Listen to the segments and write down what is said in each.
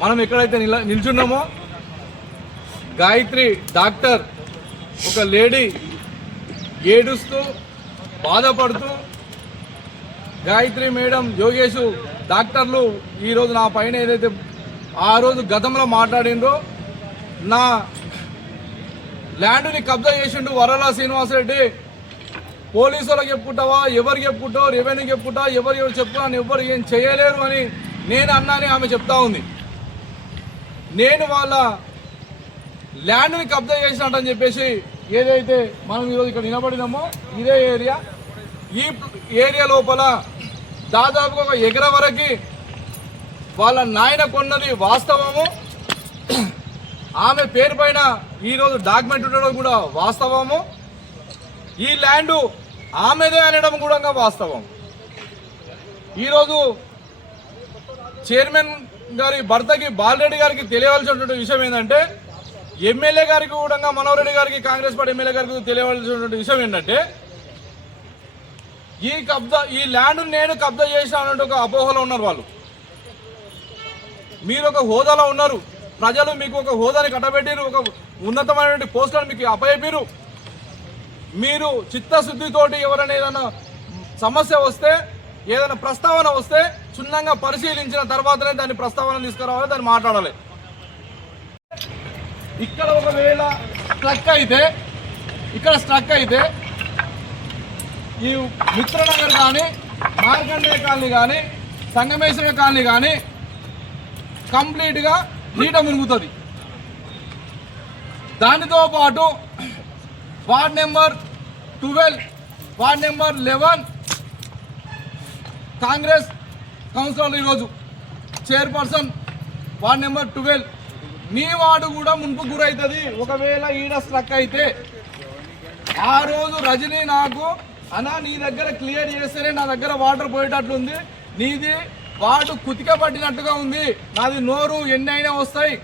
మనం ఎక్కడైతే నిల్చున్నామో గాయత్రి డాక్టర్ ఒక లేడీ ఏడుస్తూ బాధపడుతూ గాయత్రి మేడం యోగేష్ డాక్టర్లు ఈరోజు నా పైన ఏదైతే ఆ రోజు గతంలో మాట్లాడిండ్రో నా ల్యాండ్ని కబ్జా చేసిండు వరలా శ్రీనివాసరెడ్డి పోలీసులకు చెప్పుకుంటావా ఎవరికి చెప్పుకుంటావు రెవెన్యూ చెప్పుకుంటా ఎవరు చెప్పుకున్నాను ఎవరు ఏం చేయలేరు అని నేను అన్నాని ఆమె చెప్తా ఉంది. నేను వాళ్ళ ల్యాండ్ని కబ్జా చేసినట్టని చెప్పేసి ఏదైతే మనం ఈరోజు ఇక్కడ నిలబడినామో ఇదే ఏరియా, ఈ ఏరియా లోపల దాదాపుగా ఒక ఎకర వరకు వాళ్ళ నాయన కొన్నది వాస్తవము. ఆమె పేరు పైన ఈరోజు డాక్యుమెంట్ ఉండడం కూడా వాస్తవము. ఈ ల్యాండ్ ఆమెదే అనడం కూడా వాస్తవం. ఈరోజు చైర్మన్ గారి భర్తకి బాలరెడ్డి గారికి తెలియవలసినటువంటి విషయం ఏంటంటే, ఎమ్మెల్యే గారికి కూడా మనోహర్ రెడ్డి గారికి కాంగ్రెస్ పార్టీ ఎమ్మెల్యే గారికి తెలియవలసినటువంటి విషయం ఏంటంటే, ఈ ల్యాండ్ నేను కబ్జా చేశానంటే ఒక అపోహలో ఉన్నారు వాళ్ళు. మీరు ఒక హోదాలో ఉన్నారు, ప్రజలు మీకు ఒక హోదాని కట్టబెట్టిరు, ఒక ఉన్నతమైనటువంటి పోస్టులను మీకు అప్పచెప్పిరు. మీరు చిత్తశుద్ధితోటి ఎవరైనా ఏదైనా సమస్య వస్తే ఏదైనా ప్రస్తావన వస్తే క్షుణ్ణంగా పరిశీలించిన తర్వాతనే దాన్ని ప్రస్తావన తీసుకురావాలి, దాన్ని మాట్లాడాలి. ఇక్కడ ఒకవేళ స్ట్రక్ అయితే ఈ మిత్రనగర్ కానీ మార్కండేయ కాలనీ కానీ సంగమేశ్వర కాలనీ కానీ కంప్లీట్గా నీట మునుగుతుంది. దానితో పాటు ward number 12, ward number 11 Congress councillor ఈరోజు చైర్పర్సన్ వార్డ్ నెంబర్ 12 మీ వార్డు కూడా మున్పు గురవుతుంది. ఒకవేళ ఈడ స్ట్రక్ అయితే ఆ రోజు రజనీ నాకు అన్నా నీ దగ్గర క్లియర్ చేస్తేనే నా దగ్గర వాటర్ పోయేటట్లుంది, నీది వార్డు కుతిక పట్టినట్టుగా ఉంది, నాది నోరు ఎన్ని అయినా వస్తాయి,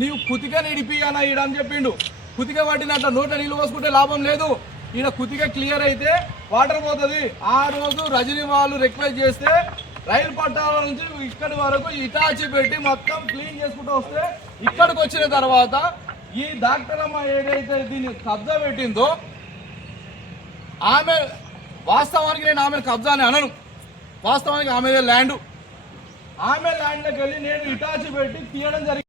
నీవు కుతిక నిడిపియాలా ఈడ అని చెప్పిండు. కుతిక పట్టినట్ల నోట నీళ్ళు పోసుకుంటే లాభం లేదు, ఈడ కుతిక క్లియర్ అయితే వాటర్ పోతుంది. ఆ రోజు రజనీ వాళ్ళు రిక్వెస్ట్ చేస్తే రైలు పట్టాల నుంచి ఇక్కడి వరకు ఇటాచి పెట్టి మొత్తం క్లీన్ చేసుకుంటూ వస్తే ఇక్కడికి వచ్చిన తర్వాత ఈ డాక్టర్ అమ్మ ఏదైతే దీన్ని కబ్జా పెట్టిందో ఆమె వాస్తవానికి నేను ఆమెను కబ్జా అని అనను, వాస్తవానికి ఆమె ల్యాండ్, ఆమె ల్యాండ్లోకి వెళ్ళి నేను ఇటాచి పెట్టి తీయడం జరిగింది.